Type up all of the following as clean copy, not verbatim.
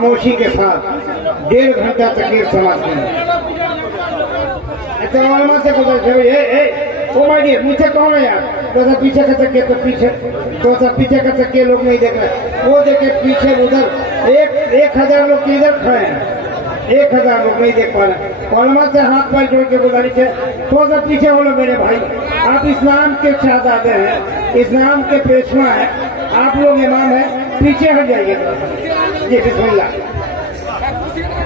خاموشی کے ساتھ 1.5 گھنٹہ تقریر سماعت کی. علماء سے گزارش مجھے کون ہے یار؟ تھوڑا سا پیچھے کر سکے تو پیچھے، تھوڑا سا پیچھے کر سکے، لوگ نہیں دیکھ رہے. وہ دیکھے پیچھے ادھر 1000 لوگ ادھر کھڑے ہیں، 1000 لوگ نہیں دیکھ پا رہے. علماء سے ہاتھ پیر جوڑ کے گزارش ہے تھوڑا سا پیچھے بولو میرے بھائی. آپ اسلام کے شہزادے ہیں، اسلام کے پیشوا ہیں، آپ لوگ امام ہیں، پیچھے ہٹ جائیے. جی بسم اللہ.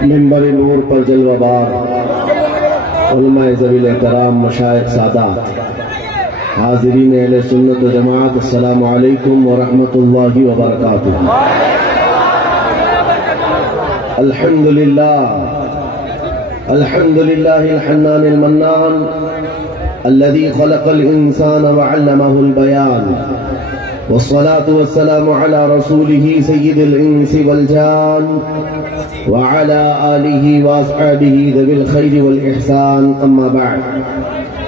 منبر نور پر جلوہ بار علماء ذویل احترام، مشائخ، سادات، حاضرین اہل سنت و جماعت، السلام علیکم ورحمۃ اللہ وبرکاتہ. الحمد للہ الحنان المنان الذي خلق الإنسان وعلمه البيان، والصلاة والسلام على رسوله سيد الإنس والجان وعلى آله وأصحابه ذوي الخير والإحسان. أما بعد،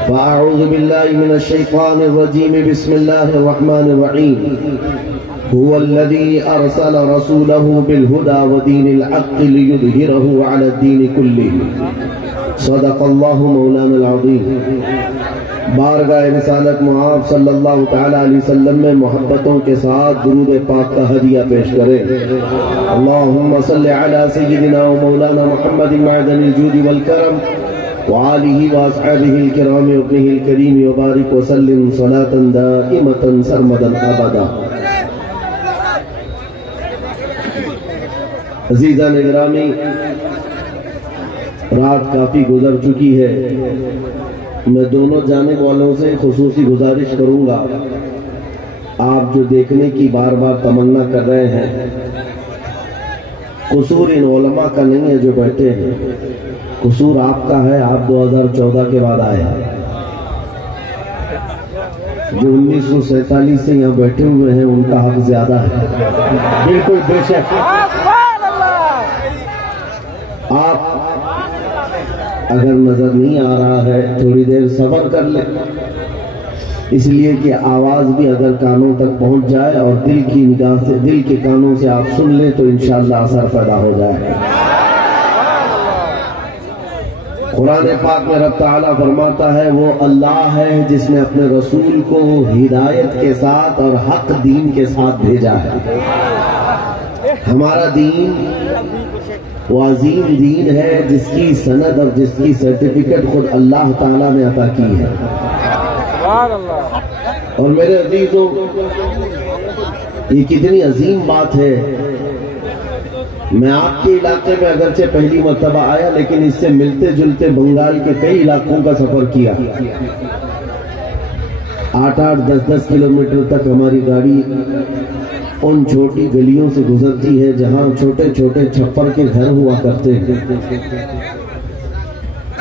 فأعوذ بالله من الشيطان الرجيم. بسم الله الرحمن الرحيم. هو الذي أرسل رسوله بالهدى ودين الحق ليظهره على الدين كله. صدق الله مولانا العظيم. بارگاہ رسالت معاب صلی اللہ تعالیٰ علیہ وسلم میں محبتوں کے ساتھ درود پاک کا ہدیہ پیش کریں. اللہم صلی علی سیدنا و مولانا محمد معدن الجود والکرم وآلہ واصحابہ الکرام وابنہ الکریم وبارک وسلم صلاة دائمة سرمدا ابدا. عزیزان گرامی، رات کافی گزر چکی ہے. میں دونوں جانب والوں سے خصوصی گزارش کروں گا، آپ جو دیکھنے کی بار بار تمنا کر رہے ہیں، قصور ان علماء کا نہیں ہے جو بیٹھے ہیں، قصور آپ کا ہے. آپ 2014 کے بعد آئے ہیں. جو 1947 سے یہاں بیٹھے ہوئے ہیں ان کا حق زیادہ ہے. بالکل بے شک. آپ اگر نظر نہیں آ رہا ہے تھوڑی دیر صبر کر لیں، اس لیے کہ آواز بھی اگر کانوں تک پہنچ جائے اور دل کی نگاہ سے، دل کے کانوں سے آپ سن لیں تو انشاءاللہ اثر پیدا ہو جائے. قرآن پاک میں رب تعالیٰ فرماتا ہے وہ اللہ ہے جس نے اپنے رسول کو ہدایت کے ساتھ اور حق دین کے ساتھ بھیجا ہے. ہمارا دین وہ عظیم دین ہے جس کی سند اور جس کی سرٹیفکیٹ خود اللہ تعالیٰ نے عطا کی ہے. اور میرے عزیزوں، یہ کتنی عظیم بات ہے. میں آپ کے علاقے میں اگرچہ پہلی مرتبہ آیا، لیکن اس سے ملتے جلتے بنگال کے کئی علاقوں کا سفر کیا. 8-8 10-10 کلومیٹر تک ہماری گاڑی ان چھوٹی گلیوں سے گزرتی ہے جہاں چھوٹے چھوٹے چھپر کے گھر ہوا کرتے ہیں،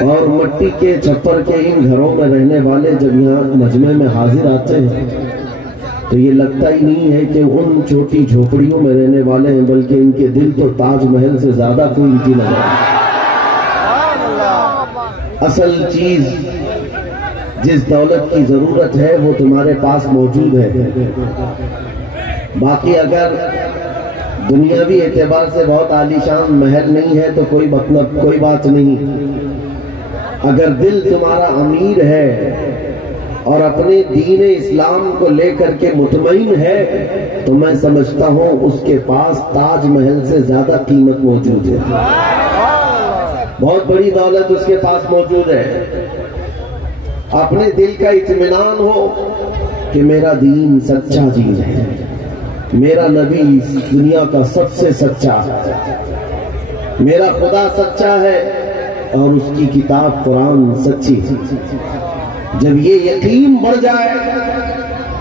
اور مٹی کے چھپر کے ان گھروں میں رہنے والے جب یہاں مجمع میں حاضر آتے ہیں تو یہ لگتا ہی نہیں ہے کہ ان چھوٹی جھوپڑیوں میں رہنے والے ہیں، بلکہ ان کے دل تو تاج محل سے زیادہ قیمتی نظر آتے ہیں. اصل چیز جس دولت کی ضرورت ہے وہ تمہارے پاس موجود ہے. باقی اگر دنیاوی اعتبار سے بہت عالیشان محل نہیں ہے تو کوئی بات نہیں. اگر دل تمہارا امیر ہے اور اپنے دین اسلام کو لے کر کے مطمئن ہے تو میں سمجھتا ہوں اس کے پاس تاج محل سے زیادہ قیمت موجود ہے. بہت بڑی دولت اس کے پاس موجود ہے. اپنے دل کا اطمینان ہو کہ میرا دین سچا دین ہے، میرا نبی دنیا کا سب سے سچا ہے، میرا خدا سچا ہے اور اس کی کتاب قرآن سچی ہے. جب یہ یقین بڑھ جائے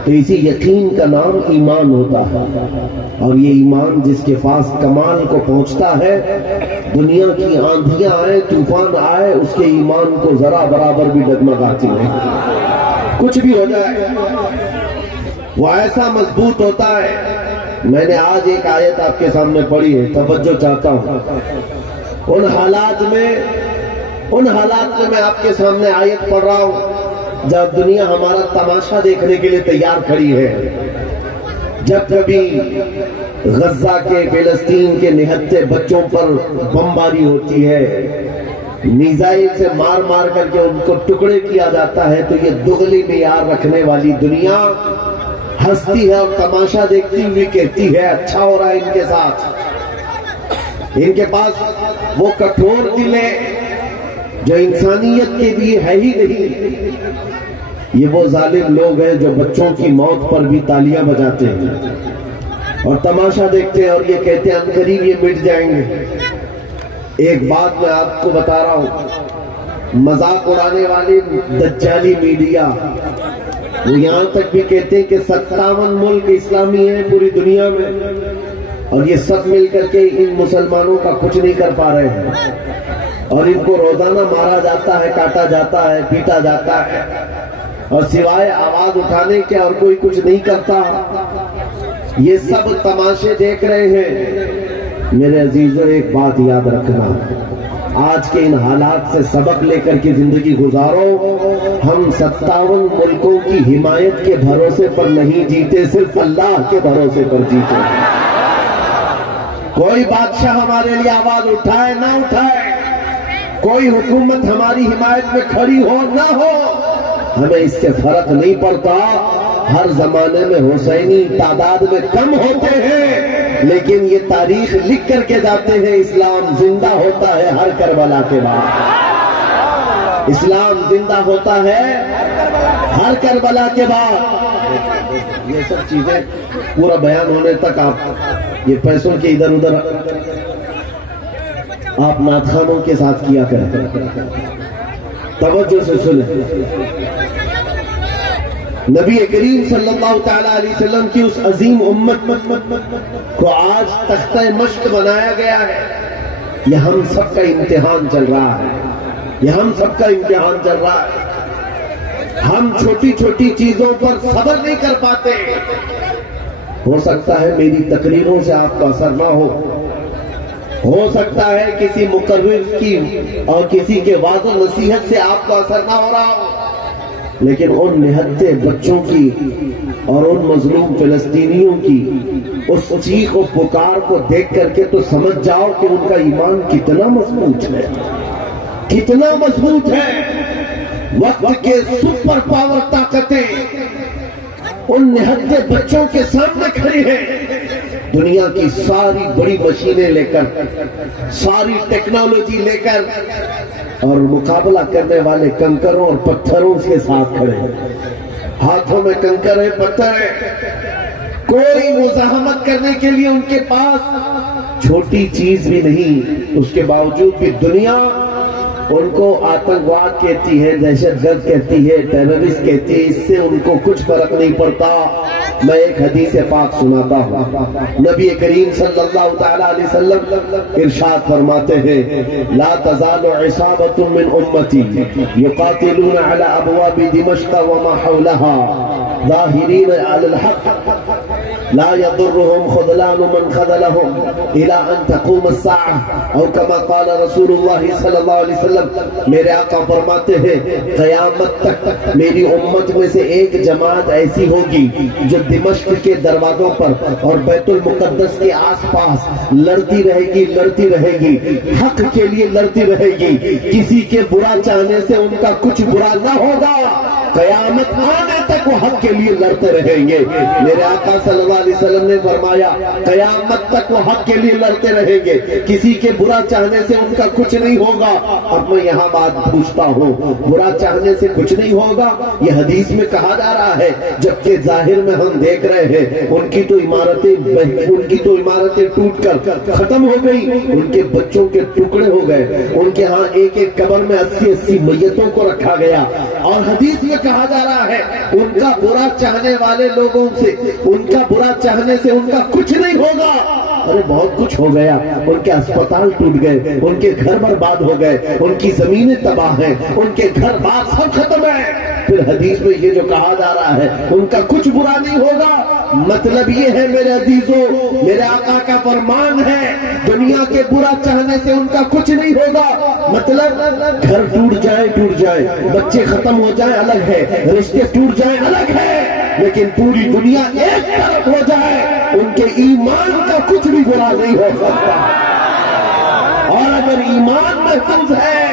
تو اسی یقین کا نام ایمان ہوتا ہے، اور یہ ایمان جس کے پاس کمال کو پہنچتا ہے، دنیا کی آندھیاں آئے، طوفان آئے، اس کے ایمان کو ذرا برابر بھی ڈگمگاتی نہیں. کچھ بھی ہو جائے وہ ایسا مضبوط ہوتا ہے. میں نے آج ایک آیت آپ کے سامنے پڑھی ہے، توجہ چاہتا ہوں. ان حالات میں میں آپ کے سامنے آیت پڑھ رہا ہوں جب دنیا ہمارا تماشا دیکھنے کے لیے تیار کھڑی ہے. جب کبھی غزہ کے فلسطین کے نہتے بچوں پر بمباری ہوتی ہے، میزائل سے مار مار کر کے ان کو ٹکڑے کیا جاتا ہے، تو یہ دگلی معیار رکھنے والی دنیا ہنستی ہے اور تماشا دیکھتی ہوئی کہتی ہے اچھا ہو رہا ہے ان کے ساتھ۔ ان کے پاس وہ کٹھور دل ہے جو انسانیت کے لیے ہے ہی نہیں۔ یہ وہ ظالم لوگ ہیں جو بچوں کی موت پر بھی تالیاں بجاتے ہیں اور تماشا دیکھتے ہیں اور یہ کہتے ہیں عنقریب یہ مٹ جائیں گے۔ ایک بات میں آپ کو بتا رہا ہوں، مذاق اڑانے والی دجالی میڈیا وہ یہاں تک بھی کہتے ہیں کہ 57 ملک اسلامی ہیں پوری دنیا میں اور یہ سب مل کر کے ان مسلمانوں کا کچھ نہیں کر پا رہے ہیں، اور ان کو روزانہ مارا جاتا ہے، کاٹا جاتا ہے، پیٹا جاتا ہے، اور سوائے آواز اٹھانے کے اور کوئی کچھ نہیں کرتا۔ یہ سب تماشے دیکھ رہے ہیں۔ میرے عزیزوں ایک بات یاد رکھنا، آج کے ان حالات سے سبق لے کر کے زندگی گزارو۔ ہم 57 ملکوں کی حمایت کے بھروسے پر نہیں جیتے، صرف اللہ کے بھروسے پر جیتے۔ کوئی بادشاہ ہمارے لیے آواز اٹھائے نہ اٹھائے، کوئی حکومت ہماری حمایت میں کھڑی ہو نہ ہو، ہمیں اس سے فرق نہیں پڑتا۔ ہر زمانے میں حسینی تعداد میں کم ہوتے ہیں، لیکن یہ تاریخ لکھ کر کے جاتے ہیں اسلام زندہ ہوتا ہے ہر کربلا کے بعد، اسلام زندہ ہوتا ہے ہر کربلا کے بعد۔ یہ سب چیزیں پورا بیان ہونے تک آپ یہ پیسوں کے ادھر ادھر آپ نعت خوانوں کے ساتھ کیا کریں، توجہ سے سنیں۔ نبی کریم صلی اللہ تعالیٰ علیہ وسلم کی اس عظیم امت کو آج تختہ مشق بنایا گیا ہے۔ یہ ہم سب کا امتحان چل رہا ہے، یہ ہم سب کا امتحان چل رہا ہے۔ ہم چھوٹی چھوٹی چیزوں پر صبر نہیں کر پاتے۔ ہو سکتا ہے میری تقریروں سے آپ کا اثر نہ ہو سکتا ہے کسی مقرر کی اور کسی کے وعظ و نصیحت سے آپ کا اثر نہ ہو رہا ہو، لیکن ان نہتے بچوں کی اور ان مظلوم فلسطینیوں کی اس چیخ و پکار کو دیکھ کر کے تو سمجھ جاؤ کہ ان کا ایمان کتنا مضبوط ہے، کتنا مضبوط ہے۔ وقت کے سپر پاور طاقتیں ان نہتے بچوں کے سامنے کھڑی ہیں۔ دنیا کی ساری بڑی مشینیں لے کر، ساری ٹیکنالوجی لے کر، اور مقابلہ کرنے والے کنکروں اور پتھروں کے ساتھ کھڑے ہیں۔ ہاتھوں میں کنکر ہے، پتھر ہے، کوئی مزاحمت کرنے کے لیے ان کے پاس چھوٹی چیز بھی نہیں۔ اس کے باوجود بھی دنیا ان کو آتنکواد کہتی ہے، دہشت گرد کہتی ہے، ٹیررسٹ کہتی ہے، اس سے ان کو کچھ فرق نہیں پڑتا۔ میں ایک حدیث پاک سناتا ہوں۔ نبی کریم صلی اللہ تعالیٰ علیہ وسلم ارشاد فرماتے ہیں، لا تزال عصابۃ من امتی یقاتلون علی ابواب دمشق وما حولها ظاہرین علی الحق لا يضرهم خذلان من خذلهم الى ان تقوم الساعة، اور کما قال رسول اللہ صلی اللہ علیہ وسلم، میرے آقا فرماتے ہیں قیامت تک میری امت میں سے ایک جماعت ایسی ہوگی جو دمشق کے دروازوں پر اور بیت المقدس کے آس پاس لڑتی رہے گی، حق کے لیے لڑتی رہے گی، کسی کے برا چاہنے سے ان کا کچھ برا نہ ہوگا، قیامت آنے تک وہ حق کے لیے لڑتے رہیں گے۔ میرے آقا صلی اللہ علیہ وسلم نے فرمایا قیامت تک وہ حق کے لیے لڑتے رہیں گے، کسی کے برا چاہنے سے ان کا کچھ نہیں ہوگا۔ اب میں یہاں بات پوچھتا ہوں، برا چاہنے سے کچھ نہیں ہوگا یہ حدیث میں کہا جا رہا ہے، جبکہ ظاہر میں ہم دیکھ رہے ہیں ان کی تو عمارتیں ٹوٹ کر ختم ہو گئی، ان کے بچوں کے ٹکڑے ہو گئے، ان کے ہاں ایک ایک قبر میں 80 میتوں کو رکھا گیا، اور حدیث میں کہا جا رہا ہے ان کا برا چاہنے والے لوگوں سے، ان کا برا چاہنے سے ان کا کچھ نہیں ہوگا۔ ارے بہت کچھ ہو گیا، ان کے اسپتال ٹوٹ گئے، ان کے گھر برباد ہو گئے، ان کی زمینیں تباہ ہیں، ان کے گھر بار سب ختم ہے۔ پھر حدیث میں یہ جو کہا جا رہا ہے ان کا کچھ برا نہیں ہوگا، مطلب یہ ہے میرے عزیزوں، میرے آقا کا فرمان ہے دنیا کے برا چاہنے سے ان کا کچھ نہیں ہوگا۔ مطلب گھر ٹوٹ جائے، بچے ختم ہو جائیں الگ ہے، رشتے ٹوٹ جائیں الگ ہے، لیکن پوری دنیا ایک طرف ہو جائے ان کے ایمان کا کچھ بھی برا نہیں ہو سکتا۔ اور اگر ایمان محفوظ ہے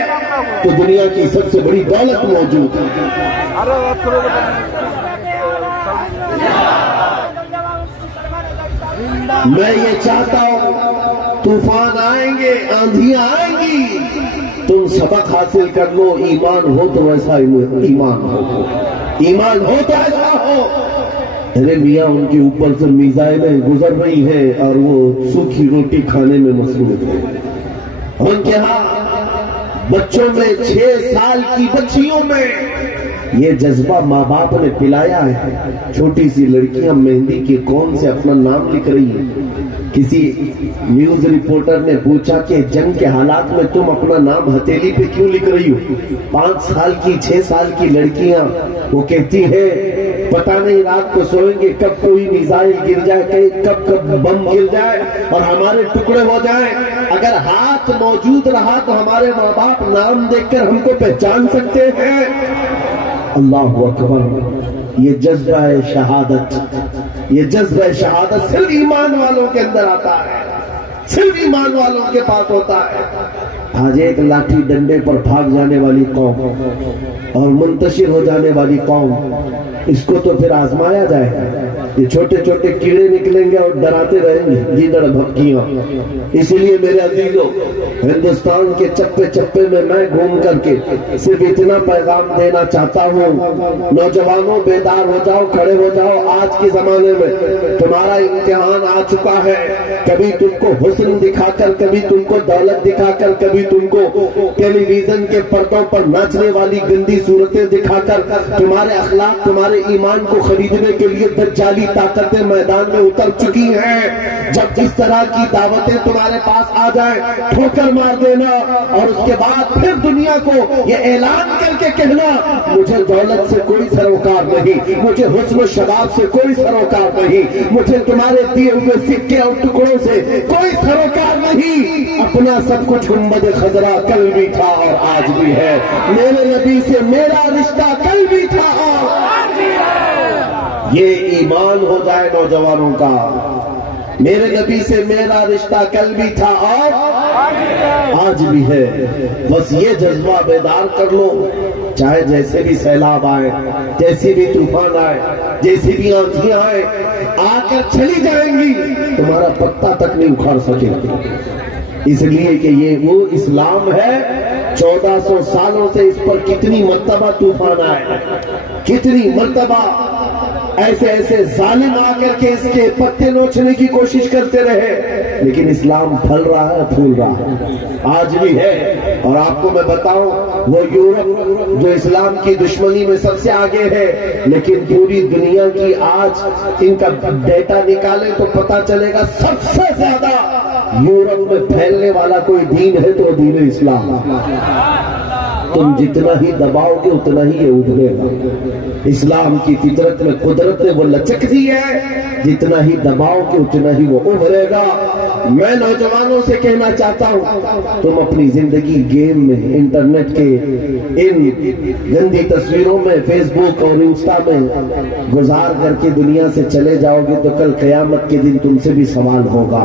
تو دنیا کی سب سے بڑی دولت موجود ہے۔ میں یہ چاہتا ہوں طوفان آئیں گے، آندھیاں آئیں گی، تم سبق حاصل کر لو، ایمان ہو تو ایسا ایمان ہو، ایمان ہو تو ایسا ہو۔ ارے میاں ان کے اوپر سے میزائلیں گزر رہی ہیں اور وہ سوکھی روٹی کھانے میں مصروف ہیں۔ ان کے ہاں بچوں میں 6 سال کی بچیوں میں یہ جذبہ ماں باپ نے پلایا ہے۔ چھوٹی سی لڑکیاں مہندی کے کون سے اپنا نام لکھ رہی ہیں۔ کسی نیوز رپورٹر نے پوچھا کہ جنگ کے حالات میں تم اپنا نام ہتھیلی پہ کیوں لکھ رہی ہو؟ 5 سال کی 6 سال کی لڑکیاں وہ کہتی ہے پتہ نہیں رات کو سوئیں گے کب کوئی میزائل گر جائے، کب بم گر جائے اور ہمارے ٹکڑے ہو جائیں۔ اگر ہاتھ موجود رہا تو ہمارے ماں باپ نام دیکھ کر ہم کو پہچان سکتے ہیں۔ اللہ اکبر، یہ جذبہ شہادت، یہ جذبہ شہادت صرف ایمان والوں کے اندر آتا ہے، صرف ایمان والوں کے پاس ہوتا ہے۔ آج ایک لاٹھی ڈنڈے پر بھاگ جانے والی قوم اور منتشر ہو جانے والی قوم، اس کو تو پھر آزمایا جائے گا۔ یہ چھوٹے چھوٹے کیڑے نکلیں گے اور ڈراتے رہیں گے گیدڑ بھپکیاں۔ اسی لیے میرے عزیزوں، ہندوستان کے چپے چپے میں گھوم کر کے صرف اتنا پیغام دینا چاہتا ہوں، نوجوانوں بیدار ہو جاؤ، کھڑے ہو جاؤ۔ آج کے زمانے میں تمہارا امتحان آ چکا ہے، کبھی تم کو حسن دکھا کر، کبھی تم کو دولت دکھا کر، کبھی تم کو ٹیلی ویژن کے پردوں پر ناچنے والی گندی صورتیں دکھا کر تمہارے اخلاق، تمہارے ایمان کو خریدنے کے لیے دجالی طاقتیں میدان میں اتر چکی ہیں۔ جب اس طرح کی دعوتیں تمہارے پاس آ جائیں، ٹھوکر مار دینا اور اس کے بعد پھر دنیا کو یہ اعلان کر کے کہنا مجھے دولت سے کوئی سروکار نہیں، مجھے حسن و شباب سے کوئی سروکار نہیں، مجھے تمہارے دیے ہوئے سکے اور ٹکڑوں سے کوئی سروکار نہیں۔ اپنا سب کچھ گنبد خضرا کل بھی تھا اور آج بھی ہے، میرے نبی سے میرا رشتہ کل بھی تھا اور آج بھی ہے۔ یہ ایمان ہو جائے نوجوانوں کا، میرے نبی سے میرا رشتہ کل بھی تھا اور آج بھی ہے۔ بس یہ جذبہ بیدار کر لو، چاہے جیسے بھی سیلاب آئے، جیسی بھی طوفان آئے، جیسی بھی آندھیاں آئے، آ کر چلی جائیں گی، تمہارا پتا تک نہیں اکھاڑ سکے گا۔ اس لیے کہ یہ وہ اسلام ہے، 1400 سالوں سے اس پر کتنی مرتبہ طوفان آئے، کتنی مرتبہ ایسے ایسے ظالم آ کر کے اس کے پتے نوچنے کی کوشش کرتے رہے، لیکن اسلام پھل رہا ہے، پھول رہا ہے، آج بھی ہے۔ اور آپ کو میں بتاؤں، وہ یورپ جو اسلام کی دشمنی میں سب سے آگے ہے، لیکن پوری دنیا کی آج ان کا ڈیٹا نکالے تو پتا چلے گا سب سے زیادہ یورپ میں پھیلنے والا کوئی دین ہے تو دین اسلام۔ تم جتنا ہی دباؤ گے اتنا ہی یہ ابھرے گا۔ اسلام کی فطرت میں قدرت نے وہ لچک دی ہے، جتنا ہی دباؤ گے اتنا ہی وہ ابھرے گا۔ میں نوجوانوں سے کہنا چاہتا ہوں، تم اپنی زندگی گیم میں، انٹرنیٹ کے ان گندی تصویروں میں، فیس بک اور انسٹا میں گزار کر کے دنیا سے چلے جاؤ گے تو کل قیامت کے دن تم سے بھی سوال ہوگا۔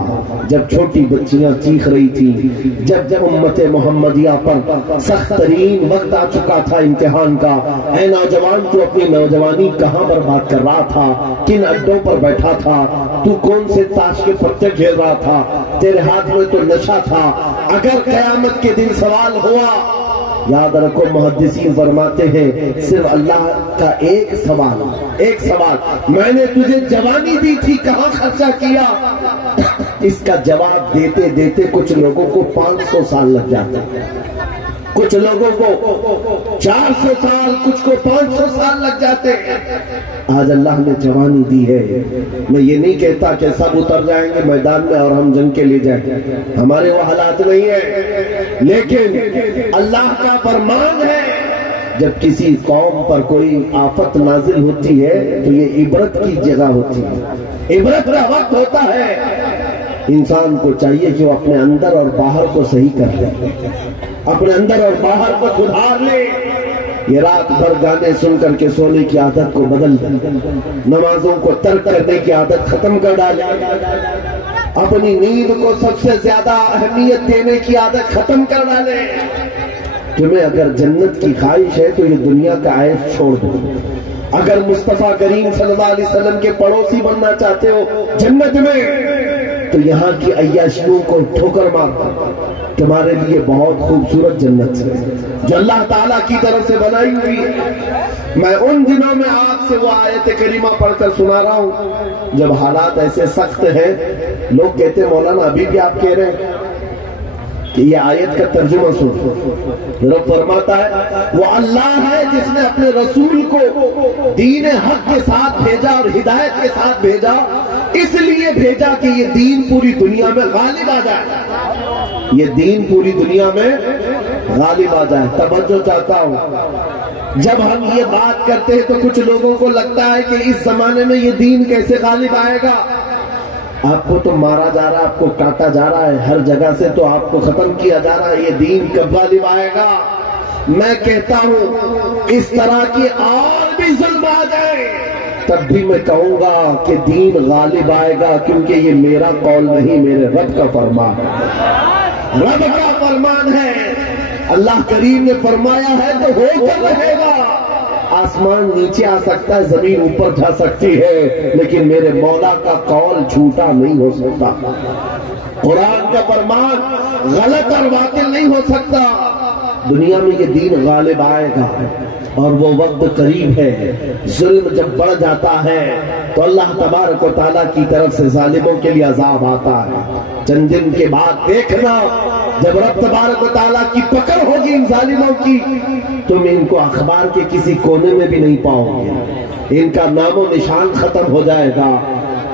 جب چھوٹی بچیاں چیخ رہی تھی، جب امت محمدیہ پر سخت ترین وقت آ چکا تھا امتحان کا، اے نوجوان تو اپنی نوجوانی کہاں برباد کر رہا تھا، کن اڈوں پر بیٹھا تھا، تو کون سے تاش کے پتے کھیل رہا تھا، تیرے ہاتھ میں تو نشہ تھا۔ اگر قیامت کے دن سوال ہوا، یاد رکھو محدثین فرماتے ہیں صرف اللہ کا ایک سوال، میں نے تجھے جوانی دی تھی کہاں خرچہ کیا؟ اس کا جواب دیتے دیتے کچھ لوگوں کو 500 سال لگ جاتے ہیں، کچھ لوگوں کو 400 سال، کچھ کو 500 سال لگ جاتے ہیں۔ آج اللہ نے جوانی دی ہے، میں یہ نہیں کہتا کہ سب اتر جائیں گے میدان میں اور ہم جنگ کے لیے جائیں، ہمارے وہ حالات نہیں ہیں، لیکن اللہ کا فرمان ہے جب کسی قوم پر کوئی آفت نازل ہوتی ہے تو یہ عبرت کی جگہ ہوتی ہے، عبرت کا وقت ہوتا ہے۔ انسان کو چاہیے کہ وہ اپنے اندر اور باہر کو صحیح کر لے، اپنے اندر اور باہر کو سدھار لے۔ یہ رات بھر گانے سن کر کے سونے کی عادت کو بدل دے، نمازوں کو ترک کرنے کی عادت ختم کر ڈالے، اپنی نیند کو سب سے زیادہ اہمیت دینے کی عادت ختم کر ڈالے۔ تمہیں اگر جنت کی خواہش ہے تو یہ دنیا کا عیش چھوڑ دو۔ اگر مصطفیٰ کریم صلی اللہ علیہ وسلم کے پڑوسی بننا چاہتے ہو جنت میں تو یہاں کی عیاشیوں کو ٹھوکر مار دو۔ تمہارے لیے بہت خوبصورت جنت ہے جو اللہ تعالیٰ کی طرف سے بنائی ہوئی ہے۔ میں ان دنوں میں آپ سے وہ آیت کریمہ پڑھ کر سنا رہا ہوں جب حالات ایسے سخت ہیں، لوگ کہتے ہیں مولانا ابھی بھی آپ کہہ رہے ہیں کہ یہ آیت کا ترجمہ سن۔ رب فرماتا ہے وہ اللہ ہے جس نے اپنے رسول کو دین حق کے ساتھ بھیجا اور ہدایت کے ساتھ بھیجا، اس لیے بھیجا کہ یہ دین پوری دنیا میں غالب آ جائے، یہ دین پوری دنیا میں غالب آ جائے۔ توجہ چاہتا ہوں، جب ہم یہ بات کرتے ہیں تو کچھ لوگوں کو لگتا ہے کہ اس زمانے میں یہ دین کیسے غالب آئے گا؟ آپ کو تو مارا جا رہا ہے، آپ کو کاٹا جا رہا ہے، ہر جگہ سے تو آپ کو ختم کیا جا رہا ہے، یہ دین کب غالب آئے گا؟ میں کہتا ہوں اس طرح کی اور بھی ظلم آ جائے تب بھی میں کہوں گا کہ دین غالب آئے گا، کیونکہ یہ میرا قول نہیں، میرے رب کا فرمان ہے، رب کا فرمان ہے۔ اللہ کریم نے فرمایا ہے تو ہو کر رہے گا۔ آسمان نیچے آ سکتا ہے، زمین اوپر جا سکتی ہے، لیکن میرے مولا کا قول جھوٹا نہیں ہو سکتا، قرآن کا فرمان غلط اور باطل نہیں ہو سکتا۔ دنیا میں یہ دین غالب آئے گا اور وہ وقت قریب ہے۔ ظلم جب بڑھ جاتا ہے تو اللہ تبارک و تعالیٰ کی طرف سے ظالموں کے لیے عذاب آتا ہے۔ چند دن کے بعد دیکھنا جب رب تبارک و تعالیٰ کی پکڑ ہوگی ان ظالموں کی، تم ان کو اخبار کے کسی کونے میں بھی نہیں پاؤ گے، ان کا نام و نشان ختم ہو جائے گا۔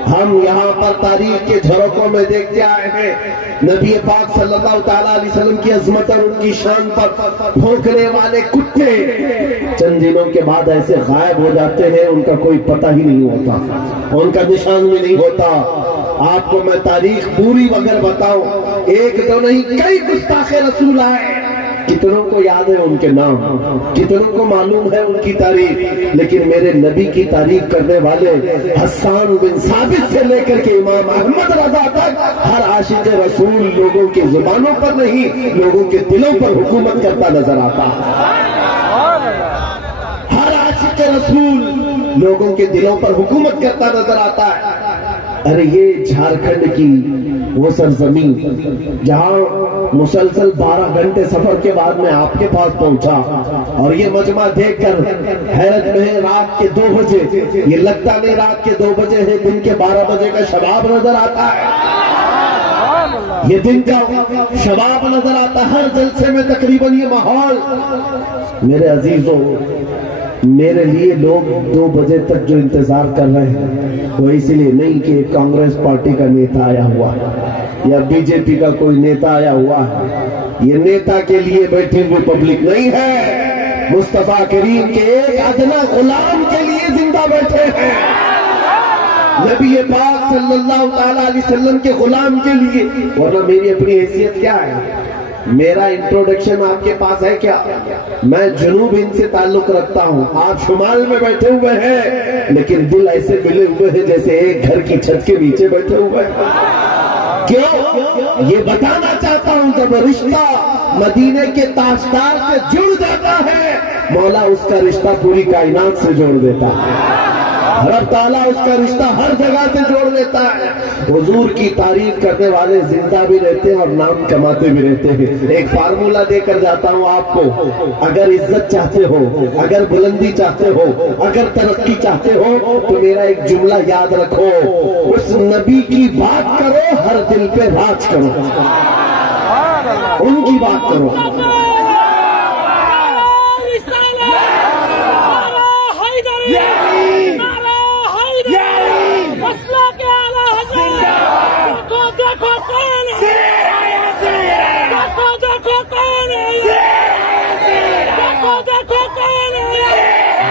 ہم یہاں پر تاریخ کے جھروکوں میں دیکھتے آئے ہیں نبی پاک صلی اللہ تعالیٰ علیہ وسلم کی عظمت اور ان کی شان پر بھونکنے والے کتے چند دنوں کے بعد ایسے غائب ہو جاتے ہیں، ان کا کوئی پتہ ہی نہیں ہوتا، ان کا نشان بھی نہیں ہوتا۔ آپ کو میں تاریخ پوری اگر بتاؤں، ایک دو نہیں کئی گستاخ رسول آئے، کتنوں کو یاد ہے ان کے نام، کتنوں کو معلوم ہے ان کی تاریخ، لیکن میرے نبی کی تعریف کرنے والے حسان بن ثابت سے لے کر کے امام احمد رضا تک ہر عاشق رسول لوگوں کی زبانوں پر نہیں، لوگوں کے دلوں پر حکومت کرتا نظر آتا ہے۔ ہر عاشق رسول لوگوں کے دلوں پر حکومت کرتا نظر آتا ہے۔ ارے یہ جھارکھنڈ کی وہ سرزمین جہاں مسلسل 12 گھنٹے سفر کے بعد میں آپ کے پاس پہنچا اور یہ مجمع دیکھ کر حیرت میں ہے، رات کے 2 بجے، یہ لگتا نہیں رات کے 2 بجے ہے، دن کے 12 بجے کا شباب نظر آتا ہے، یہ دن کا شباب نظر آتا ہے، ہر جلسے میں تقریباً یہ ماحول۔ میرے عزیزوں، میرے لیے لوگ 2 بجے تک جو انتظار کر رہے ہیں وہ اس لیے نہیں کہ کانگریس پارٹی کا نیتا آیا ہوا ہے یا بی جے پی کا کوئی نیتا آیا ہوا ہے، یہ نیتا کے لیے بیٹھی ہوئی پبلک نہیں ہے، مصطفیٰ کریم کے ایک ادنا غلام کے لیے زندہ بیٹھے ہیں، نبی پاک صلی اللہ تعالیٰ علیہ وسلم کے غلام کے لیے۔ ورنہ میری اپنی حیثیت کیا ہے؟ میرا انٹروڈکشن آپ کے پاس ہے کیا؟ میں جنوب ہند سے تعلق رکھتا ہوں، آپ شمال میں بیٹھے ہوئے ہیں، لیکن دل ایسے ملے ہوئے ہیں جیسے ایک گھر کی چھت کے نیچے بیٹھے ہوئے ہیں۔ کیوں؟ یہ بتانا چاہتا ہوں جب رشتہ مدینے کے تاجدار سے جڑ جاتا ہے، مولا اس کا رشتہ پوری کائنات سے جوڑ دیتا ہے، رب تعالیٰ اس کا رشتہ ہر جگہ سے جوڑ دیتا ہے۔ حضور کی تعریف کرنے والے زندہ بھی رہتے ہیں اور نام کماتے بھی رہتے ہیں۔ ایک فارمولہ دے کر جاتا ہوں آپ کو، اگر عزت چاہتے ہو، اگر بلندی چاہتے ہو، اگر ترقی چاہتے ہو تو میرا ایک جملہ یاد رکھو، اس نبی کی بات کرو، ہر دل پہ راج کرو، ان کی بات کرو۔ دیکھو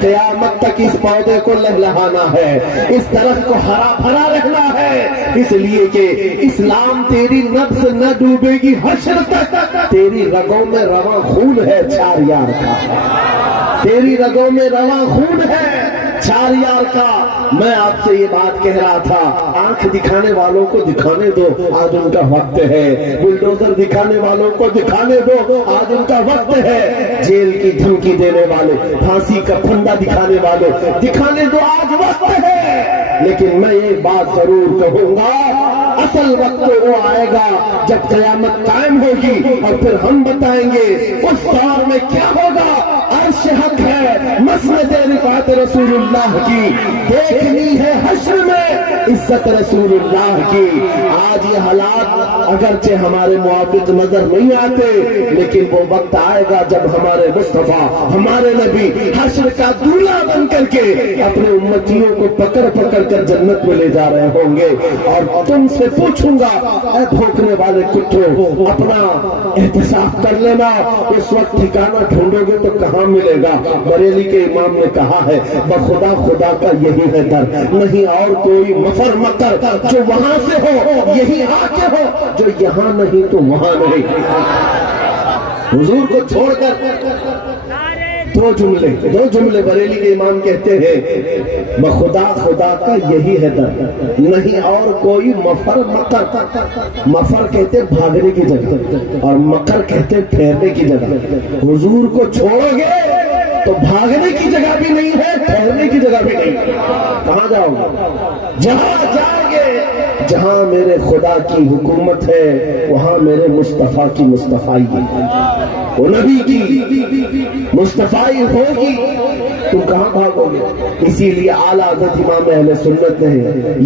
قیامت تک اس پودے کو لہلہانا ہے، اس درخت کو ہرا بھرا رہنا ہے، اس لیے کہ اسلام تیری نبض نہ ڈوبے گی، حشر تک تیری رگوں میں رواں خون ہے چھاریار کا، تیری رگوں میں رواں خون ہے چھاریار کا۔ میں آپ سے یہ بات کہہ رہا تھا، آنکھ دکھانے والوں کو دکھانے دو، آج ان کا وقت ہے، بلڈوزر دکھانے والوں کو دکھانے دو، آج ان کا وقت ہے، جیل کی دھمکی دینے والے، پھانسی کا پھندا دکھانے والے دکھانے دو، آج وقت ہے۔ لیکن میں یہ بات ضرور کہوں گا، اصل وقت وہ آئے گا جب قیامت قائم ہوگی، اور پھر ہم بتائیں گے اس دور میں کیا ہوگا۔ عرش حق ہے، مسند رفعت رسول اللہ کی، دیکھنی ہے حشر میں عزت رسول اللہ کی۔ آج یہ حالات اگرچہ ہمارے موافق نظر نہیں آتے، لیکن وہ وقت آئے گا جب ہمارے مصطفیٰ، ہمارے نبی حشر کا دولہا بن کر کے اپنے امتیوں کو پکڑ پکڑ کر جنت میں لے جا رہے ہوں گے، اور تم سے پوچھوں گا، اے بھوکنے والے کتوں، اپنا احتساب کر لینا، اس وقت ٹھکانہ ڈھونڈو گے تو کہاں ملے گا؟ بریلی کے امام نے کہا ہے، بخدا خدا کا یہی ہے در، نہیں اور کوئی مفر مکر، جو وہاں سے ہو یہی آ کے ہو، جو یہاں نہیں تو وہاں نہیں۔ حضور کو چھوڑ کر دو جملے بریلی کے امام کہتے ہیں، بخدا خدا کا یہی ہے در، نہیں اور کوئی مفر مکر۔ مفر کہتے بھاگنے کی جگہ، اور مکر کہتے ٹھہرنے کی جگہ۔ حضور کو چھوڑو گے تو بھاگنے کی جگہ بھی نہیں ہے، ٹھہرنے کی جگہ بھی نہیں۔ کہاں جاؤ گے؟ جہاں جاؤ گے جہاں میرے خدا کی حکومت ہے، وہاں میرے مصطفیٰ کی مصطفائی ہے، وہ نبی کی مصطفائی ہوگی، تم کہاں بھاگو گے؟ اسی لیے اعلیٰ حضرت امام اہل سنت نے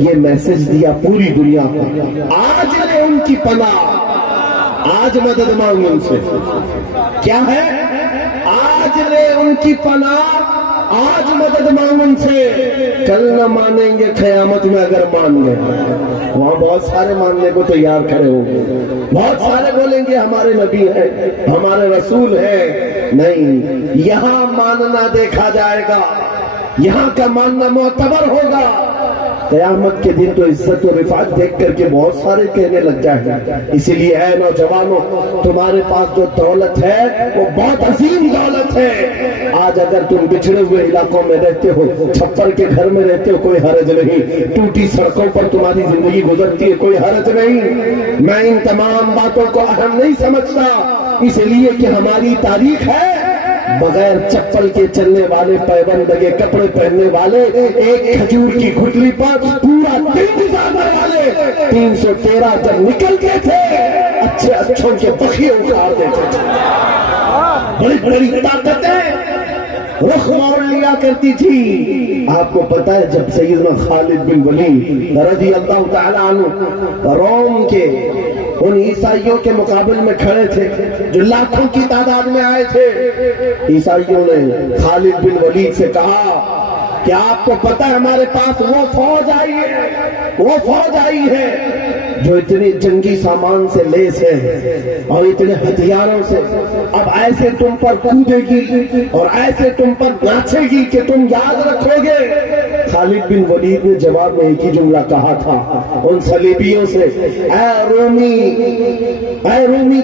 یہ میسج دیا پوری دنیا کو، آج لے ان کی پناہ، آج مدد مانگو ان سے۔ کیا ہے؟ آج لے ان کی پناہ، آج مدد مانگ ان سے، کل نہ مانیں گے قیامت میں اگر مان گئے۔ وہاں بہت سارے ماننے کو تیار کھڑے ہوں گے، بہت سارے بولیں گے ہمارے نبی ہیں، ہمارے رسول ہیں۔ نہیں، یہاں ماننا دیکھا جائے گا، یہاں کا ماننا معتبر ہوگا۔ قیامت کے دن تو عزت و رفعت دیکھ کر کے بہت سارے کہنے لگ جائیں گے۔ اسی لیے اے نوجوانوں، تمہارے پاس جو دولت ہے وہ بہت عظیم دولت ہے۔ آج اگر تم بچھڑے ہوئے علاقوں میں رہتے ہو، چھپر کے گھر میں رہتے ہو، کوئی حرج نہیں، ٹوٹی سڑکوں پر تمہاری زندگی گزرتی ہے، کوئی حرج نہیں۔ میں ان تمام باتوں کو اہم نہیں سمجھتا، اس لیے کہ ہماری تاریخ ہے بغیر چپل کے چلنے والے، پیبند لگے کپڑے پہننے والے، ایک کھجور کی گھٹلی پر پورا دن گزارنے والے 313 جب نکلتے تھے، اچھے اچھوں کے بخیے اکھاڑ دیتے تھے۔ بڑی بڑی طاقتیں رخ موڑ لیا کرتی تھی۔ آپ کو پتا ہے جب سیدنا خالد بن ولید رضی اللہ تعالی عنہ روم کے ان عیسائیوں کے مقابل میں کھڑے تھے جو لاکھوں کی تعداد میں آئے تھے، عیسائیوں نے خالد بن ولید سے کہا کہ آپ کو پتا ہے ہمارے پاس وہ فوج آئی ہے جو اتنے جنگی سامان سے لیس ہے اور اتنے ہتھیاروں سے، اب ایسے تم پر کودے گی اور ایسے تم پر ناچے گی کہ تم یاد رکھو گے۔ خالد بن ولید نے جواب میں ایک ہی جملہ کہا تھا ان صلیبیوں سے، اے رومی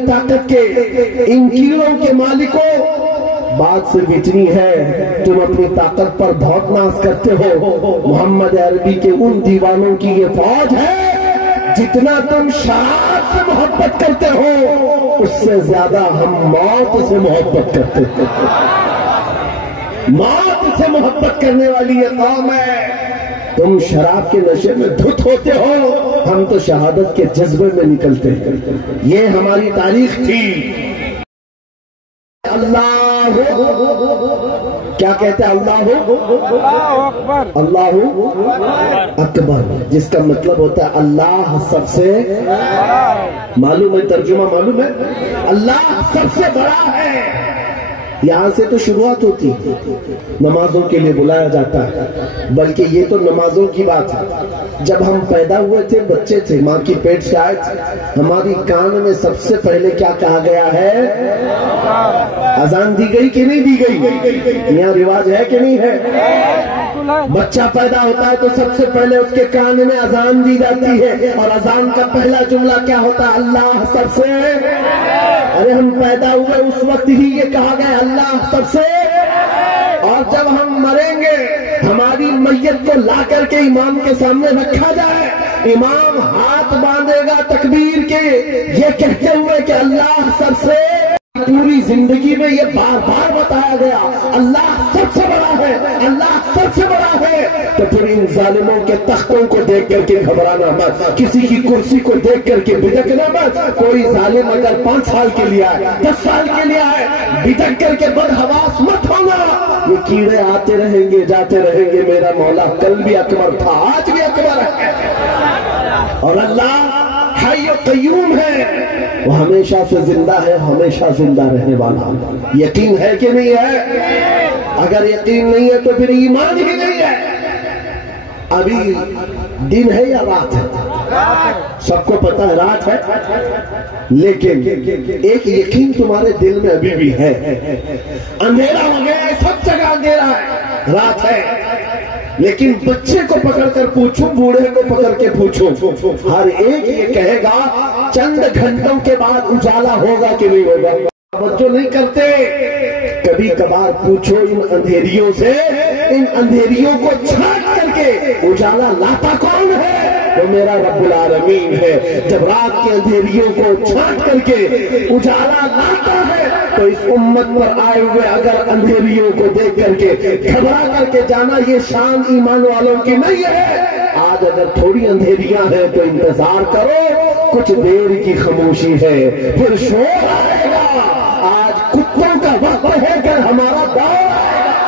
طاقت کے ان کیڑوں کے مالکوں، بات صرف اتنی ہے، تم اپنی طاقت پر بہت ناز کرتے ہو، محمد عربی کے ان دیوانوں کی یہ فوج ہے، جتنا تم شراب سے محبت کرتے ہو اس سے زیادہ ہم موت سے محبت کرتے ہیں۔ موت سے محبت کرنے والی یہ قوم ہے، تم شراب کے نشے میں دھت ہوتے ہو، ہم تو شہادت کے جذبے میں نکلتے ہیں۔ یہ ہماری تاریخ تھی۔ اللہ کیا کہتے ہیں؟ اللہ اکبر، جس کا مطلب ہوتا ہے اللہ سب سے، معلوم ہے ترجمہ معلوم ہے؟ اللہ سب سے بڑا ہے۔ یہاں سے تو شروعات ہوتی ہے، نمازوں کے لیے بلایا جاتا ہے، بلکہ یہ تو نمازوں کی بات ہے۔ جب ہم پیدا ہوئے تھے، بچے تھے، ماں کی پیٹ سے آئے تھے، ہماری کان میں سب سے پہلے کیا کہا گیا ہے؟ اذان دی گئی کہ نہیں دی گئی؟ یہاں رواج ہے کہ نہیں ہے؟ بچہ پیدا ہوتا ہے تو سب سے پہلے اس کے کان میں اذان دی جاتی ہے، اور اذان کا پہلا جملہ کیا ہوتا ہے؟ اللہ سب سے۔ ارے ہم پیدا ہوئے اس وقت ہی یہ کہا گیا اللہ سب سے، اور جب ہم مریں گے ہماری میت کو لا کر کے امام کے سامنے رکھا جائے، امام ہاتھ باندھے گا تکبیر کے یہ کہتے ہوئے کہ اللہ سب سے۔ پوری زندگی میں یہ بار بار بتایا گیا اللہ سب سے بڑا ہے، اللہ سب سے بڑا ہے۔ تو پھر ان ظالموں کے تختوں کو دیکھ کر کے گھبرانا مت، کسی کی کرسی کو دیکھ کر کے بدکنا مت۔ کوئی ظالم اگر 5 سال کے لیے آئے، 10 سال کے لیے آئے، بدک کر کے بدحواس مت ہونا۔ یہ کیڑے آتے رہیں گے جاتے رہیں گے، میرا مولا کل بھی اکبر تھا، آج بھی اکبر ہے، اور اللہ حی و قیوم ہے، وہ ہمیشہ سے زندہ ہے، ہمیشہ زندہ رہنے والا۔ یقین ہے کہ نہیں ہے؟ اگر یقین نہیں ہے تو پھر ایمان ہی نہیں ہے۔ ابھی دن ہے یا رات ہے؟ سب کو پتا ہے رات ہے، لیکن ایک یقین تمہارے دل میں ابھی بھی ہے، اندھیرا ہو گیا ہے، سب جگہ اندھیرا ہے، رات ہے، لیکن بچے کو پکڑ کر پوچھو، بوڑھے کو پکڑ کے پوچھو، ہر ایک یہ کہے گا چند گھنٹوں کے بعد اجالا ہوگا کہ نہیں ہوگا۔ توجہ نہیں کرتے۔ کبھی کبھار پوچھو ان اندھیریوں سے، ان اندھیریوں کو چھانٹ کر کے اجالا لاتا کون ہے؟ وہ میرا رب العالمین ہے۔ جب رات کے اندھیریوں کو چھانٹ کر کے اجالا لاتا ہے تو اس امت پر آئے ہوئے اگر اندھیریوں کو دیکھ کر کے گھبرا کر کے جانا، یہ شان ایمان والوں کی نہیں ہے۔ آج اگر تھوڑی اندھیریاں ہیں تو انتظار کرو، کچھ دیر کی خاموشی ہے، پھر شور آئے گا۔ آج کتوں کا وقت ہے کہ ہمارا دور آئے گا۔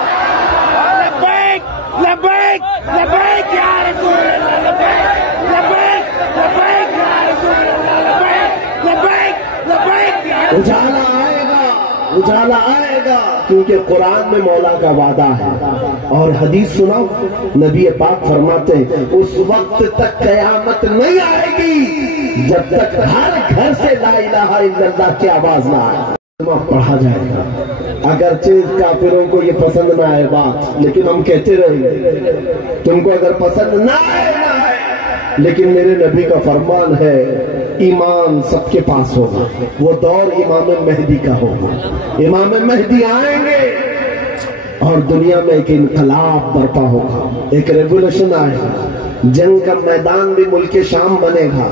لبیک لبیک لبیک یا رسول اللہ، لبیک لبیک لبیک یا رسول اللہ، لبیک لبیک لبیک یا رسول اللہ۔ اجالا آئے گا، اجالا آئے گا، کیونکہ قرآن میں مولا کا وعدہ ہے۔ اور حدیث سنا، نبی پاک فرماتے ہیں اس وقت تک قیامت نہیں آئے گی جب تک ہر گھر سے لا الہ الا اللہ کی آواز نہ آئے۔ پڑھا جائے گا، اگرچہ کافروں کو یہ پسند نہ آئے بات، لیکن ہم کہتے رہیں گے تم کو اگر پسند نہ آئے نہ آئے، لیکن میرے نبی کا فرمان ہے ایمان سب کے پاس ہوگا۔ وہ دور امام مہدی کا ہوگا، امام مہدی آئیں گے اور دنیا میں ایک انقلاب برپا ہوگا، ایک ریگولیشن آئے گا، جنگ کا میدان بھی ملک شام بنے گا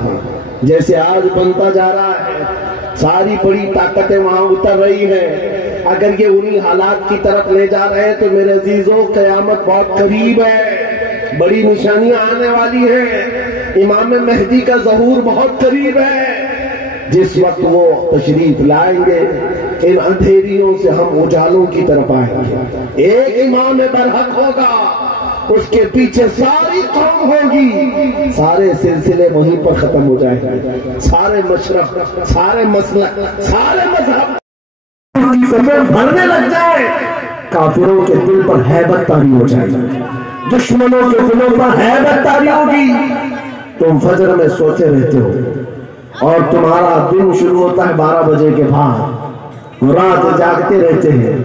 جیسے آج بنتا جا رہا ہے۔ ساری بڑی طاقتیں وہاں اتر رہی ہیں، اگر یہ انہی حالات کی طرف لے جا رہے ہیں تو میرے عزیزوں قیامت بہت قریب ہے، بڑی نشانیاں آنے والی ہیں، امام مہدی کا ظہور بہت قریب ہے۔ جس وقت وہ تشریف لائیں گے ان اندھیریوں سے ہم اجالوں کی طرف آئیں گے، ایک امام برحق ہوگا، اس کے پیچھے ساری قوم ہوگی، سارے سلسلے وہیں پر ختم ہو جائیں گے، سارے مشرب، سارے مسلک، سارے مذہب بھرنے لگ جائے، کافروں کے دل پر ہیبت طاری ہو جائے گی، دشمنوں کے دلوں پر ہیبت طاری ہوگی۔ تم فجر میں سوتے رہتے ہو اور تمہارا دن شروع ہوتا ہے 12 بجے کے بعد، رات جاگتے رہتے ہیں۔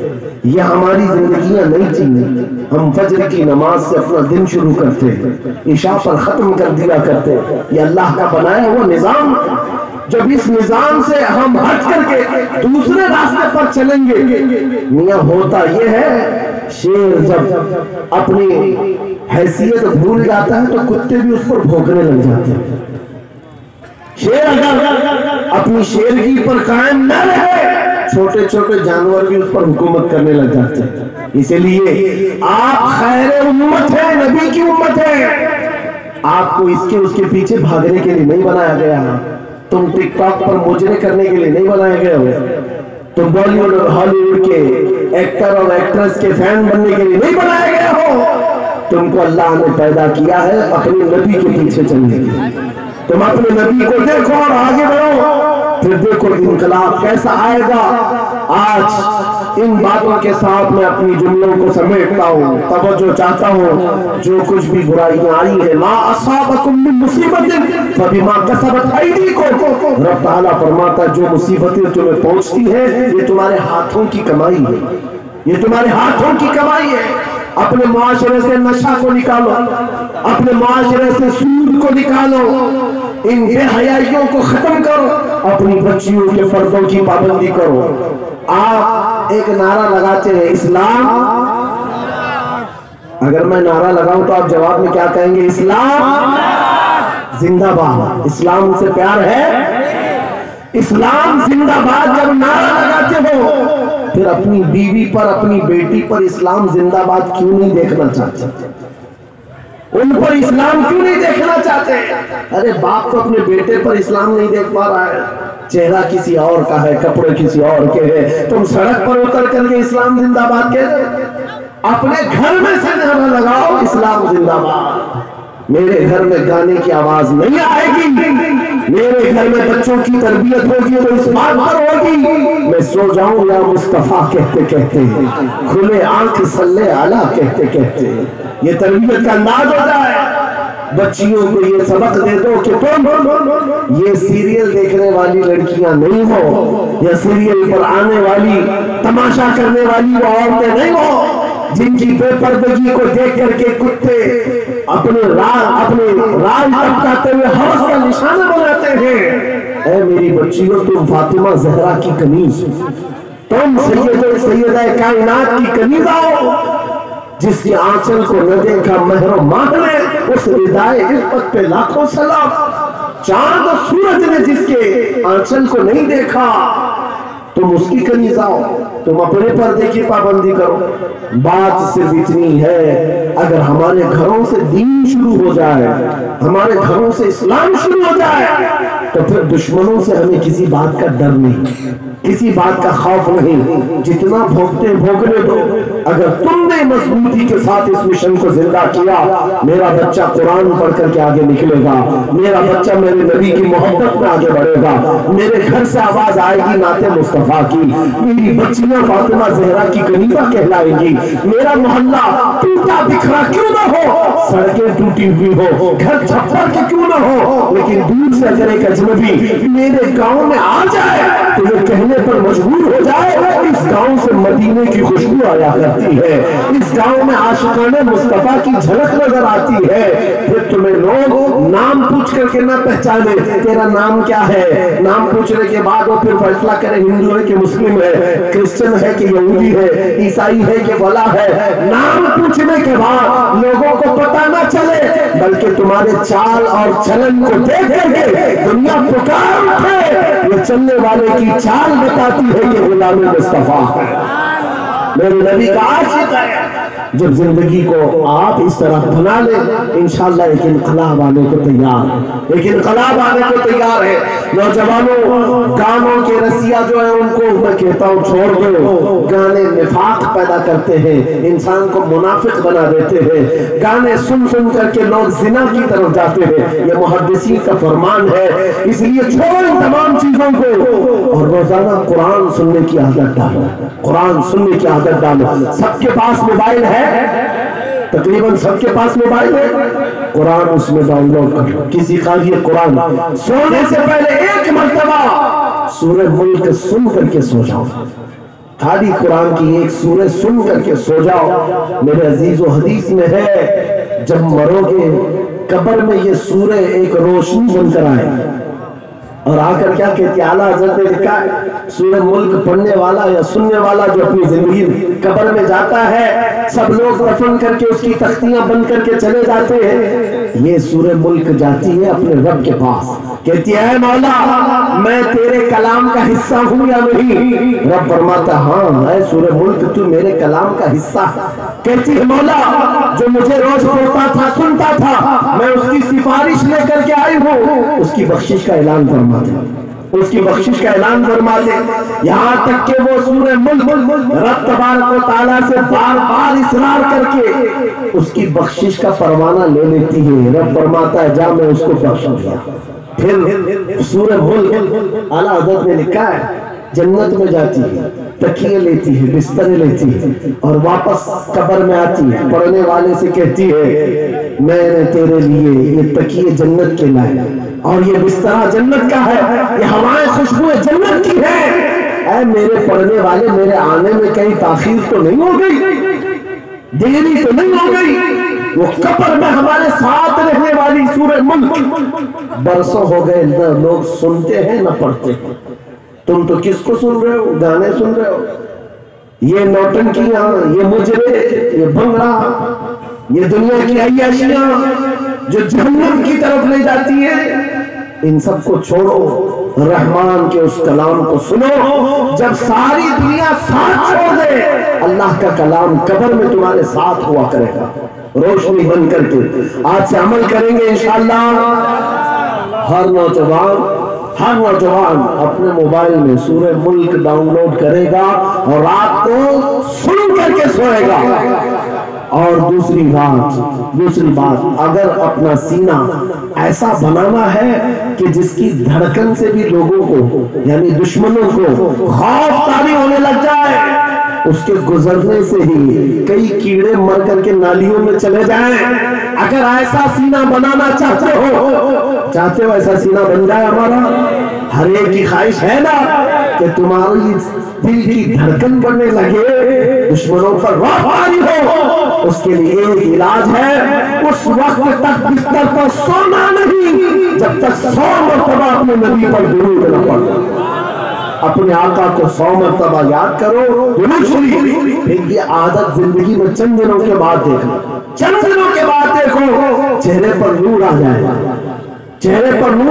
یہ ہماری زندگیاں نہیں تھیں، ہم فجر کی نماز سے اپنا دن شروع کرتے ہیں، عشاء پر ختم کر دیا کرتے ہیں۔ یہ اللہ کا بنایا ہوا نظام، جب اس نظام سے ہم ہٹ کر کے دوسرے راستے پر چلیں گے، میاں ہوتا یہ ہے شیر جب اپنی حیثیت بھول جاتا ہے تو کتے بھی اس پر بھونکنے لگ جاتے ہیں۔ شیر اگر اپنی شیرگی پر قائم نہ رہے، چھوٹے چھوٹے جانور بھی اس پر حکومت کرنے لگ جاتے ہیں۔ اسی لیے آپ خیر امت ہیں، نبی کی امت ہے، آپ کو اس کے پیچھے بھاگنے کے لیے نہیں بنایا گیا ہے، تم ٹک ٹاک پر موجرے کرنے کے لیے نہیں بنائے گئے ہو، تم بالی ووڈ اور ہالی ووڈ کے ایکٹر اور ایکٹریس کے فین بننے کے لیے نہیں بنائے گئے ہو، تم کو اللہ نے پیدا کیا ہے اپنے نبی کے پیچھے چلنے کے لیے۔ تم اپنے نبی کو دیکھو اور آگے بڑھو، پھر دیکھو انقلاب کیسا آئے گا۔ آج ان باتوں کے ساتھ میں اپنی جملوں کو سمیٹتا ہوں، توجہ چاہتا ہوں۔ جو کچھ بھی برائیاں آئی ہیں، ما اصابکم من مصیبت فبما کسبت ایدیکم، رب تعالیٰ فرماتا ہے جو مصیبتیں تمہیں پہنچتی ہیں یہ تمہارے ہاتھوں کی کمائی ہے، یہ تمہارے ہاتھوں کی کمائی ہے۔ اپنے معاشرے سے نشہ کو نکالو، اپنے معاشرے سے سود کو نکالو، ان بے حیائیوں کو ختم کرو، اپنی بچیوں کے پردوں کی پابندی کرو۔ آپ ایک نعرہ لگاتے ہیں اسلام، اگر میں نعرہ لگاؤں تو آپ جواب میں کیا کہیں گے؟ اسلام زندہ باد۔ اسلام سے پیار ہے، اسلام زندہ باد جب نعرہ لگاتے ہو پھر اپنی بیوی پر، اپنی بیٹی پر اسلام زندہ باد کیوں نہیں دیکھنا چاہتے؟ ان پر اسلام کیوں نہیں دیکھنا چاہتے؟ ارے باپ تو اپنے بیٹے پر اسلام نہیں دیکھ پا رہا ہے، چہرہ کسی اور کا ہے، کپڑے کسی اور کے ہیں، تم سڑک پر اتر کر کے اسلام زندہ باد کہہ رہے؟ اپنے گھر میں سے نعرہ لگاؤ اسلام زندہ باد۔ میرے گھر میں گانے کی آواز نہیں آئے گی، میرے گھر میں بچوں کی تربیت ہوگی تو اس بات پر ہوگی میں سو جاؤں یا مصطفیٰ کہتے کہتے، کھلے آنکھ صلی علی کہتے کہتے، یہ تربیت کا انداز ہوتا ہے۔ بچیوں کو یہ سبق دے دو کہ تم یہ سیریل دیکھنے والی لڑکیاں نہیں ہو، یا سیریل پر آنے والی تماشا کرنے والی وہ عورتیں نہیں ہو جن کی بے پردگی کو دیکھ کر کے کتے اپنے راج ٹپکاتے ہوئے ہوس کا نشانہ بناتے ہیں۔ اے میری بچیوں، تم فاطمہ زہرا کی کنیز، تم سیدہ کائنات کی کنیز آؤ، جس کی آنچل کو نہ دیکھا مہر و ماہ نے، اس ردائے عفت پہ لاکھوں سلام۔ چاند و سورج نے جس کے آنچل کو نہیں دیکھا، تم اس کی کنیز آؤ، تم اپنے پردے کی پابندی کرو۔ بات صرف اتنی ہے، اگر ہمارے گھروں سے دین شروع ہو جائے، ہمارے گھروں سے اسلام شروع ہو جائے، تو پھر دشمنوں سے ہمیں کسی بات کا ڈر نہیں، کسی بات کا خوف نہیں۔ جتنا بھوکتے بھوکنے دو، اگر تم نے مضبوطی کے ساتھ اس مشن کو زندہ کیا، میرا بچہ قرآن پڑھ کر کے آگے نکلے گا، میرا بچہ میرے نبی کی محبت میں آگے بڑھے گا، میرے گھر سے آواز آئے گی نعت مصطفیٰ کی، میری بچیاں فاطمہ زہرا کی کنیزہ کہلائیں گی، میرا محلہ ٹوٹا بکھرا کیوں نہ ہو، سڑکیں ٹوٹی ہوئی ہو، گھر چھپر کے کیوں نہ ہو، لیکن دور سے اگر ایک اجنبی میرے گاؤں میں آ جائے تو یہ کہنے پر مجبور ہو جائے اس گاؤں سے مدینے کی خوشبو آیا کرتی ہے، اس گاؤں میں عاشقانہ مصطفیٰ کی جھلک نظر آتی ہے، پھر تمہیں لوگ نام پوچھ کر کے نہ پہچانے تیرا نام کیا ہے، نام پوچھنے کے بعد وہ پھر فیصلہ کرے ہندو ہے کہ مسلم ہے، کرسچن ہے کہ یہودی ہے، عیسائی ہے کہ بلا ہے۔ نام پوچھنے کے بعد لوگوں کو پتہ نہ چلے، بلکہ تمہارے چال اور چلن کو دیکھ کر کے دنیا پکار اٹھے، یہ چلنے والے کی چال بتاتی ہے کہ غلام مصطفیٰ ہے، میرے نبی کا عاشق ہے۔ جب زندگی کو آپ اس طرح بنا لیں، انشاءاللہ ایک انقلاب آنے کو تیار ہے، ایک انقلاب آنے کو تیار ہے۔ نوجوانوں، گانوں کے رسیا جو ہیں ان کو میں کہتا ہوں چھوڑ دو، گانے نفاق پیدا کرتے ہیں، انسان کو منافق بنا دیتے ہیں، گانے سن سن کر کے لوگ زنا کی طرف جاتے ہیں، یہ محدثین کا فرمان ہے، اس لیے چھوڑو ان تمام چیزوں کو اور روزانہ قرآن سننے کی عادت ڈالو، قرآن سننے کی عادت ڈالو۔ سب کے پاس موبائل ہے، تقریباً سب کے پاس موبائل ہے، قرآن اس میں ڈاؤن لوڈ کرو۔ کسی قاری قرآن سونے سے پہلے ایک مرتبہ سورہ ملک سن کر کے سو جاؤ، خالی قرآن کی ایک سورہ سن کر کے سو جاؤ۔ میرے عزیز و حدیث میں ہے جب مرو گے قبر میں یہ سورہ ایک روشنی بن کر آئے اور آ کر کیا کہتے ہیں، اعلیٰ حضرت نے لکھا ہے سورہ ملک پڑھنے والا یا سننے والا جو اپنی زندگی قبر میں جاتا ہے، سب لوگ دفن کر کے اس کی تختیاں بند کر کے چلے جاتے ہیں، یہ سورہ ملک جاتی ہے اپنے رب کے پاس، کہتی ہے اے مولا میں تیرے کلام کا حصہ ہوں یا نہیں؟ رب فرماتا ہاں اے سورہ ملک تو میرے کلام کا حصہ ہے۔ کہتی ہے مولا جو مجھے روز پڑھتا تھا سنتا تھا میں اس کی سفارش لے کر کے آئی ہوں، اس کی بخشش کا اعلان فرما دے، اس کی بخشش کا اعلان فرما دے، یہاں تک کہ وہ سورہ ملک رب تبارک و تعالیٰ سے بار بار اصرار کر کے اس کی بخشش کا پروانہ لے لیتی ہے۔ رب فرماتا ہے جا میں اس کو بخش دیا۔ پھر سورہ ملک اعلیٰ حضرت نے لکھا ہے جنت میں جاتی ہے، تکیے لیتی ہے، بستر لیتی ہے اور واپس قبر میں آتی ہے، پڑھنے والے سے کہتی ہے میں نے تیرے لیے یہ تکیے جنت کے لائے اور یہ بستر جنت کا ہے، یہ ہوائیں خوشبو جنت کی ہے۔ اے میرے پڑھنے والے، میرے آنے میں کہیں تاخیر تو نہیں ہو گئی، دیری تو نہیں ہو گئی؟ وہ قبر میں ہمارے ساتھ رہنے والی سورہ ملک برسوں ہو گئے نہ لوگ سنتے ہیں نہ پڑھتے ہیں۔ تم تو کس کو سن رہے ہو؟ گانے سن رہے ہو، یہ نوٹنکیاں، یہ مجرے، یہ بھنگڑا، یہ دنیا کی عیاشیاں جو جہنم کی طرف لے جاتی ہیں، ان سب کو چھوڑو، رحمان کے اس کلام کو سنو۔ جب ساری دنیا ساتھ چھوڑ دے، اللہ کا کلام قبر میں تمہارے ساتھ ہوا کرے گا، روشنی بن کر کے۔ آج سے عمل کریں گے انشاءاللہ۔ ہر نوجوان اپنے موبائل میں سورہ ملک ڈاؤن لوڈ کرے گا اور رات کو سن کر کے سوئے گا۔ اور دوسری بات، اگر اپنا سینہ ایسا بنانا ہے کہ جس کی دھڑکن سے بھی لوگوں کو یعنی دشمنوں کو خوف طاری ہونے لگ جائے، اس کے گزرنے سے ہی کئی کیڑے مر کر کے نالیوں میں چلے جائیں، اگر ایسا سینہ بنانا چاہتے ہو ایسا سینہ بن جائے ہمارا، ہر ایک کی خواہش ہے نا کہ تمہاری دل کی دھڑکن بڑھنے لگے، دشمنوں پر راہ پاری ہو، اس کے لیے ایک علاج ہے، اس وقت تک بستر پر سونا نہیں جب تک 100 مرتبہ اپنے نبی پر درود نہ پڑھو۔ اپنے آقا کو 100 مرتبہ یاد کرو، درود شریف۔ پھر یہ عادت زندگی میں چند دنوں کے بعد دیکھو، چہرے پر نور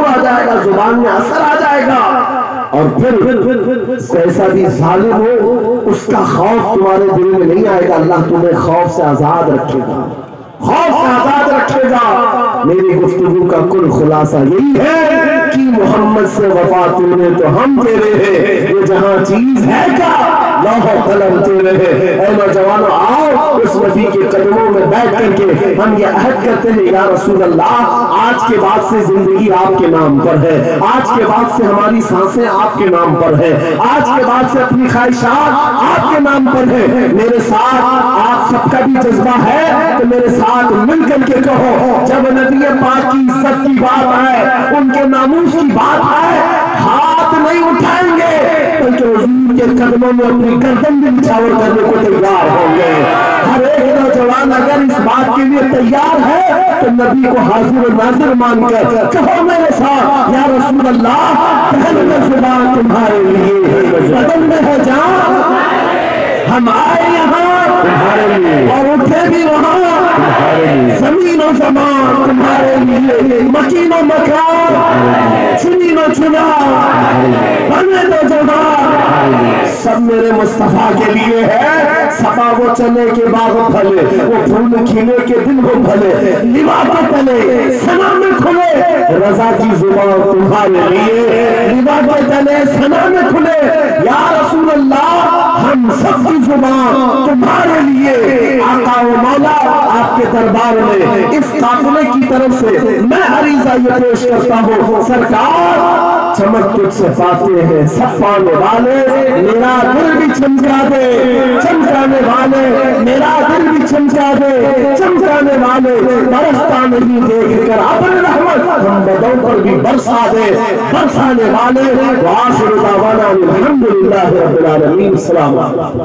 آ جائے گا، زبان میں اثر آ جائے گا، اور پھر کیسا بھی ظالم ہو اس کا خوف تمہارے دل میں نہیں آئے گا۔ اللہ تمہیں خوف سے آزاد رکھے گا، میری گفتگو کا کل خلاصہ یہی ہے کہ محمد سے وفا تم نے تو ہم تیرے ہیں، یہ جہاں چیز ہے کیا لوح و قلم تیرے ہیں۔ اے نوجوانوں، آؤ اس نبی کے قدموں میں بیٹھ کر کے ہم یہ عہد کرتے ہیں، یا رسول اللہ آج کے بعد سے زندگی آپ کے نام پر ہے، آج کے بعد سے ہماری سانسیں آپ کے نام پر ہے، آج کے بعد سے اپنی خواہشات آپ کے نام پر ہے۔ میرے ساتھ آپ سب کا بھی جذبہ ہے تو میرے ساتھ مل کر کے کہو، جب نبی پاک کی عزت کی بات آئے، ان کے ناموس کی بات آئے، ہاتھ نہیں اٹھائیں گے بلکہ حضور کے قدموں میں اپنی گردن بھی نچھاور کرنے کو تیار ہوں گے۔ ہر ایک نوجوان اگر اس بات کے لیے تیار ہے تو نبی کو حاضر و ناظر مان کر کہو میرے ساتھ، یا رسول اللہ پہل میں زبان تمہارے لیے، بدن میں ہے جان، ہم آئے یہاں تمہارے لیے اور اٹھے بھی وہاں تمہارے لیے، زمین و زمان تمہارے لیے، مکین و مکان، چنی و چنا، بنے تو جوان، سب میرے مصطفیٰ کے لیے ہے۔ صفا وہ چنے کے باغ پھلے، وہ پھول کھلے کے دن وہ پھلے، لوا کے تلے سنا میں کھلے، رضا کی زبان تمہارے لیے، لوا کے تلے سنا میں کھلے، یا رسول اللہ ہم سب کی زبان تمہارے لیے۔ آقا و مولا آپ کے دربار میں اس قافلے کی طرف سے میں عریضہ یہ پیش کرتا ہوں، سرکار چمک تجھ سے پاتے ہیں سب پانے والے، میرا دل بھی چمکا دے، چمکانے والے میرا دل بھی چمکا دے، چمکانے والے برستا نہیں دیکھ کر اپنے رحمت ہم بدوں پر بھی برسا دے، برسانے والے۔ وآخر دعوانا الحمدللہ رب العالمین۔ السلام علیکم۔